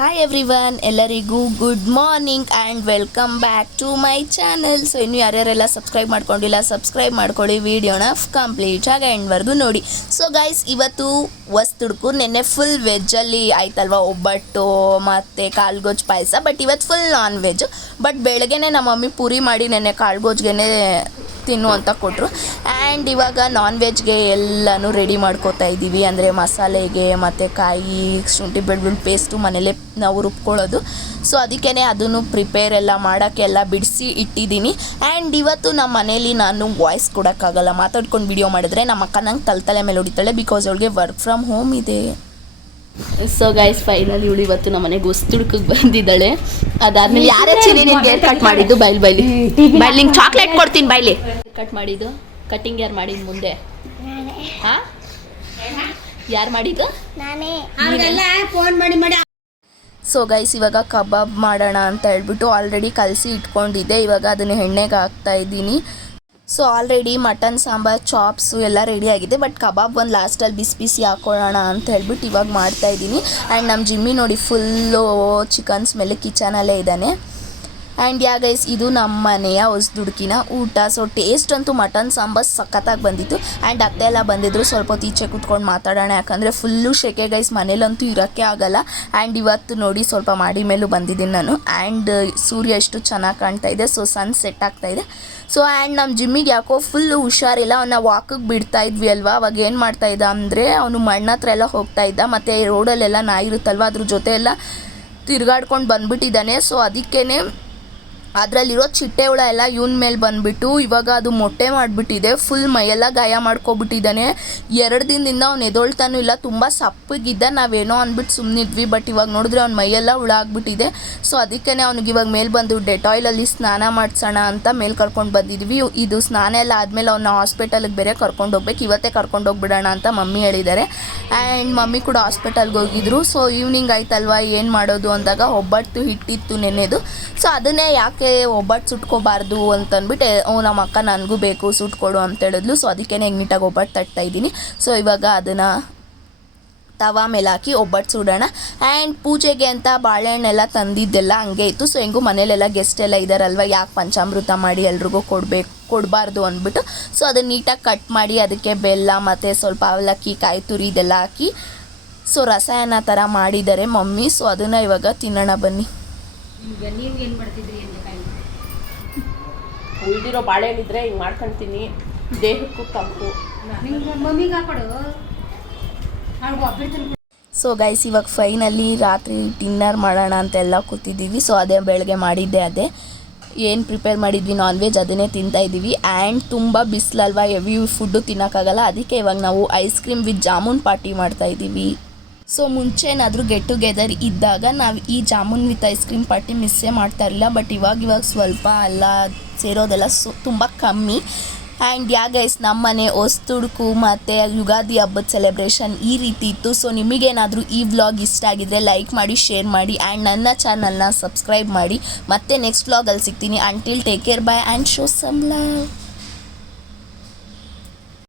Hi everyone, ಎಲ್ಲರಿಗೂ good morning and welcome back to my channel. So ಇನ್ನು ಯಾರ್ಯಾರೆಲ್ಲ subscribe ಮಾಡ್ಕೊಂಡಿಲ್ಲ ಸಬ್ಸ್ಕ್ರೈಬ್ ಮಾಡ್ಕೊಳ್ಳಿ, ವೀಡಿಯೋನ ಕಂಪ್ಲೀಟಾಗಿ ಎಂಡ್ವರೆಗೂ ನೋಡಿ. ಸೊ ಗೈಸ್, ಇವತ್ತು ವಸ್ತುಡ್ಕು ನೆನ್ನೆ ಫುಲ್ ವೆಜ್ಜಲ್ಲಿ ಆಯ್ತಲ್ವ, ಒಬ್ಬಟ್ಟು ಮತ್ತು ಕಾಳ್ಗೋಜ್ ಪಾಯಸ. ಬಟ್ ಇವತ್ತು ಫುಲ್ ನಾನ್ ವೆಜ್. ಬಟ್ ಬೆಳಗ್ಗೆನೇ ನಮ್ಮ ಮಮ್ಮಿ ಪೂರಿ ಮಾಡಿ ನೆನ್ನೆ ಕಾಳ್ಗೋಜ್ಗೆ ತಿನ್ನು ಅಂತ ಕೊಟ್ಟರು. ಆ್ಯಂಡ್ ಇವಾಗ ನಾನ್ ವೆಜ್ಗೆ ಎಲ್ಲನೂ ರೆಡಿ ಮಾಡ್ಕೋತಾ ಇದ್ದೀವಿ. ಅಂದರೆ ಮಸಾಲೆಗೆ ಮತ್ತು ಕಾಯಿ, ಶುಂಠಿ ಬೆಳ್ಳುಳ್ಳಿ ಪೇಸ್ಟು ಮನೇಲೇ ನಾವು ರುಬ್ಕೊಳ್ಳೋದು. ಸೊ ಅದಕ್ಕೇ ಅದನ್ನು ಪ್ರಿಪೇರ್ ಎಲ್ಲ ಮಾಡೋಕ್ಕೆಲ್ಲ ಬಿಡಿಸಿ ಇಟ್ಟಿದ್ದೀನಿ. ಆ್ಯಂಡ್ ಇವತ್ತು ನಮ್ಮ ಮನೇಲಿ ನಾನು ವಾಯ್ಸ್ ಕೊಡೋಕ್ಕಾಗಲ್ಲ, ಮಾತಾಡ್ಕೊಂಡು ವಿಡಿಯೋ ಮಾಡಿದ್ರೆ ನಮ್ಮ ಅಕ್ಕ ನಂಗೆ ತಲೆ ಮೇಲೆ ಹೊಡಿತಾಳೆ, ಬಿಕಾಸ್ ಅವಳಿಗೆ ವರ್ಕ್ ಫ್ರಮ್ ಹೋಮ್ ಇದೆ. ಸೊ ಗೈಸ್, ಫೈನಲಿ ಇವಳು ಇವತ್ತು ನಮ್ಮ ಮನೆಗೆ ಹೊಸ್ತುಡ್ಕಿಗೆ ಬಂದಿದ್ದಾಳೆ. ಅದಾದ್ಮೇಲೆ ಯಾರೇ ಚಿನಿ ನಿನ್ಗೆ ಕಟ್ ಮಾಡಿದ್ದು? ಬೈಲಿ ಚಾಕ್ಲೇಟ್ ಕೊಡ್ತೀನಿ, ಬೈಲಿ. ಕಟ್ ಮಾಡಿದ್ದು ಕಟ್ಟಿಂಗ್ ಯಾರು ಮಾಡಿದ್ದು ಮುಂದೆ? ಹಾಂ, ಯಾರು ಮಾಡಿದ್ದು? ಸೊ ಗೈಸ್, ಇವಾಗ ಕಬಾಬ್ ಮಾಡೋಣ ಅಂತ ಹೇಳ್ಬಿಟ್ಟು ಆಲ್ರೆಡಿ ಕಲಸಿ ಇಟ್ಕೊಂಡಿದ್ದೆ. ಇವಾಗ ಅದನ್ನು ಎಣ್ಣೆಗೆ ಹಾಕ್ತಾ ಇದ್ದೀನಿ. So already mutton sambar, chops ಎಲ್ಲ ರೆಡಿ ಆಗಿದೆ. ಬಟ್ ಕಬಾಬ್ ಒಂದು ಲಾಸ್ಟಲ್ಲಿ ಬಿಸಿ ಬಿಸಿ ಹಾಕೊಳ್ಳೋಣ ಅಂತ ಹೇಳ್ಬಿಟ್ಟು ಇವಾಗ ಮಾಡ್ತಾಯಿದ್ದೀನಿ. ಆ್ಯಂಡ್ ನಮ್ಮ ಜಿಮ್ಮಿ ನೋಡಿ ಫುಲ್ಲು ಚಿಕನ್ ಸ್ಮೆಲ್ ಕಿಚನಲ್ಲೇ ಇದ್ದಾನೆ. ಆ್ಯಂಡ್ ಗೈಸ್, ಇದು ನಮ್ಮ ಮನೆಯ ಹೊಸದುಡ್ಕಿನ ಊಟ. ಸೊ ಟೇಸ್ಟ್ ಅಂತೂ ಮಟನ್ ಸಾಂಬಾರು ಸಖತ್ತಾಗಿ ಬಂದಿತ್ತು. ಆ್ಯಂಡ್ ಅತ್ತೆ ಎಲ್ಲ ಬಂದಿದ್ದರು, ಸ್ವಲ್ಪ ಹೊತ್ತು ಈಚೆ ಕೂತ್ಕೊಂಡು ಮಾತಾಡೋಣ, ಯಾಕಂದರೆ ಫುಲ್ಲು ಶೆಕೆ ಗೈಸ್, ಮನೇಲಂತೂ ಇರೋಕ್ಕೆ ಆಗೋಲ್ಲ. ಆ್ಯಂಡ್ ಇವತ್ತು ನೋಡಿ ಸ್ವಲ್ಪ ಮಾಡಿ ಮೇಲೂ ಬಂದಿದ್ದೀನಿ ನಾನು. ಆ್ಯಂಡ್ ಸೂರ್ಯ ಎಷ್ಟು ಚೆನ್ನಾಗಿ ಕಾಣ್ತಾ ಇದೆ. ಸೊ ಸನ್ ಸೆಟ್ ಆಗ್ತಾಯಿದೆ. ಸೊ ಆ್ಯಂಡ್ ನಮ್ಮ ಜಿಮ್ಮಿಗೆ ಯಾಕೋ ಫುಲ್ಲು ಹುಷಾರಿಲ್ಲ. ಅವನ್ನ ವಾಕಿಗೆ ಬಿಡ್ತಾ ಇದ್ವಿ ಅಲ್ವಾ, ಅವಾಗ ಏನು ಮಾಡ್ತಾಯಿದ್ದ ಅಂದರೆ ಅವನು ಮಣ್ಣ ಹತ್ರ ಎಲ್ಲ ಹೋಗ್ತಾಯಿದ್ದ. ಮತ್ತು ರೋಡಲ್ಲೆಲ್ಲ ನಾಯಿ ಇರುತ್ತಲ್ವ, ಅದ್ರ ಜೊತೆ ಎಲ್ಲ ತಿರುಗಾಡ್ಕೊಂಡು ಬಂದುಬಿಟ್ಟಿದ್ದಾನೆ. ಸೊ ಅದಕ್ಕೇ ಅದರಲ್ಲಿರೋ ಚಿಟ್ಟೆ ಹುಳ ಎಲ್ಲ ಇವನ ಮೇಲೆ ಬಂದುಬಿಟ್ಟು ಇವಾಗ ಅದು ಮೊಟ್ಟೆ ಮಾಡಿಬಿಟ್ಟಿದೆ. ಫುಲ್ ಮೈಯೆಲ್ಲ ಗಾಯ ಮಾಡ್ಕೊಬಿಟ್ಟಿದ್ದಾನೆ. 2 ದಿನದಿಂದ ಅವ್ನು ಎದೊಳ್ತಾನೂ ಇಲ್ಲ, ತುಂಬ ಸಪ್ಪಗಿದ್ದ. ನಾವೇನೋ ಅಂದ್ಬಿಟ್ಟು ಸುಮ್ಮನಿದ್ವಿ. ಬಟ್ ಇವಾಗ ನೋಡಿದ್ರೆ ಅವ್ನ ಮೈಯೆಲ್ಲ ಹುಳ ಆಗಿಬಿಟ್ಟಿದೆ. ಸೊ ಅದಕ್ಕೇ ಅವ್ನಿಗೆ ಇವಾಗ ಮೇಲೆ ಬಂದು ಡೆಟಾಯ್ಲಲ್ಲಿ ಸ್ನಾನ ಮಾಡಿಸೋಣ ಅಂತ ಮೇಲೆ ಕರ್ಕೊಂಡು ಬಂದಿದ್ವಿ. ಇದು ಸ್ನಾನ ಎಲ್ಲ ಆದಮೇಲೆ ಅವನ್ನ ಹಾಸ್ಪಿಟಲ್ಗೆ ಬೇರೆ ಕರ್ಕೊಂಡು ಹೋಗ್ಬೇಕು. ಇವತ್ತೇ ಕರ್ಕೊಂಡು ಹೋಗ್ಬಿಡೋಣ ಅಂತ ಮಮ್ಮಿ ಹೇಳಿದ್ದಾರೆ. ಆ್ಯಂಡ್ ಮಮ್ಮಿ ಕೂಡ ಹಾಸ್ಪಿಟಲ್ಗೆ ಹೋಗಿದ್ರು. ಸೊ ಈವ್ನಿಂಗ್ ಆಯ್ತಲ್ವ, ಏನು ಮಾಡೋದು ಅಂದಾಗ ಒಬ್ಬಟ್ಟು ಹಿಟ್ಟಿತ್ತು ನೆನೆದು. ಸೊ ಅದನ್ನೇ ಯಾಕೆ ಒಬ್ಬಟ್ಟು ಸುಟ್ಕೋಬಾರ್ದು ಅಂತಂದ್ಬಿಟ್ಟು ನಮ್ಮ ಅಕ್ಕ ನನಗೂ ಬೇಕು ಸುಟ್ಕೊಡು ಅಂತ ಹೇಳಿದ್ಲು. ಸೊ ಅದಕ್ಕೇ ನೀಟಾಗಿ ಒಬ್ಬಟ್ಟು ತಟ್ತಾಯಿದ್ದೀನಿ. ಸೊ ಇವಾಗ ಅದನ್ನು ತವಾ ಮೇಲೆ ಹಾಕಿ ಒಬ್ಬಟ್ಟು ಸುಡೋಣ. ಆ್ಯಂಡ್ ಪೂಜೆಗೆ ಅಂತ ಬಾಳೆಹಣ್ಣೆಲ್ಲ ತಂದಿದ್ದೆಲ್ಲ ಹಂಗೆ ಇತ್ತು. ಸೊ ಹೆಂಗೂ ಮನೇಲೆಲ್ಲ ಗೆಸ್ಟ್ ಎಲ್ಲ ಇದ್ದಾರಲ್ವ, ಯಾಕೆ ಪಂಚಾಮೃತ ಮಾಡಿ ಎಲ್ರಿಗೂ ಕೊಡಬಾರ್ದು ಅಂದ್ಬಿಟ್ಟು ಸೊ ಅದನ್ನು ನೀಟಾಗಿ ಕಟ್ ಮಾಡಿ ಅದಕ್ಕೆ ಬೆಲ್ಲ ಮತ್ತು ಸ್ವಲ್ಪ ಅವಲಕ್ಕಿ, ಕಾಯಿ ತುರಿ ಇದೆಲ್ಲ ಹಾಕಿ ಸೊ ರಸಾಯನ ಥರ ಮಾಡಿದ್ದಾರೆ ಮಮ್ಮಿ. ಸೊ ಅದನ್ನು ಇವಾಗ ತಿನ್ನೋಣ ಬನ್ನಿ. ಈಗ ನೀವು ಏನು ಮಾಡ್ತಿದ್ರಿ ಅಂತ ಉಳಿದಿರೋ ಬಾಳೆಹಣ್ಣಿದ್ರೆ ಹಿಂಗೆ ಮಾಡ್ಕೊಳ್ತೀನಿ, ದೇಹಕ್ಕೂ ತಂಪು. ಮಮ್ಮಿಗೆ ಹಾಕೊಡು. ಸೊ ಗೈಸ್, ಇವಾಗ ಫೈನಲಿ ರಾತ್ರಿ ಡಿನ್ನರ್ ಮಾಡೋಣ ಅಂತೆಲ್ಲ ಕೂತಿದ್ದೀವಿ. ಸೊ ಅದೇ ಬೆಳಗ್ಗೆ ಮಾಡಿದ್ದೆ, ಅದೇ ಏನು ಪ್ರಿಪೇರ್ ಮಾಡಿದ್ವಿ ನಾನ್ ವೆಜ್, ಅದನ್ನೇ ತಿಂತಾಯಿದ್ದೀವಿ. ಆ್ಯಂಡ್ ತುಂಬ ಬಿಸಿಲಲ್ವ, ಹೆವಿ ಫುಡ್ಡು ತಿನ್ನೋಕ್ಕಾಗಲ್ಲ. ಅದಕ್ಕೆ ಇವಾಗ ನಾವು ice cream with jamun party ಮಾಡ್ತಾಯಿದ್ದೀವಿ. ಸೊ ಮುಂಚೆನಾದರೂ ಗೆಟ್ ಟುಗೆದರ್ ಇದ್ದಾಗ ನಾವು ಈ jamun with ice cream party ಮಿಸ್ಸೇ ಮಾಡ್ತಾ ಇರಲಿಲ್ಲ. ಬಟ್ ಇವಾಗ ಸ್ವಲ್ಪ ಎಲ್ಲ ಸೇರೋದೆಲ್ಲ ತುಂಬ ಕಮ್ಮಿ. ಆ್ಯಂಡ್ ಗೈಸ್, ನಮ್ಮ ಮನೆ ಹೊಸ್ತುಡ್ಕು ಮತ್ತು ಯುಗಾದಿ ಹಬ್ಬದ ಸೆಲೆಬ್ರೇಷನ್ ಈ ರೀತಿ ಇತ್ತು. ಸೊ ನಿಮಗೇನಾದರೂ ಈ ವ್ಲಾಗ್ ಇಷ್ಟ ಆಗಿದ್ರೆ ಲೈಕ್ ಮಾಡಿ, ಶೇರ್ ಮಾಡಿ, ಆ್ಯಂಡ್ ನನ್ನ ಚಾನಲ್ನ ಸಬ್ಸ್ಕ್ರೈಬ್ ಮಾಡಿ. ಮತ್ತೆ ನೆಕ್ಸ್ಟ್ ವ್ಲಾಗಲ್ಲಿ ಸಿಗ್ತೀನಿ. Until take care, bye and show some love.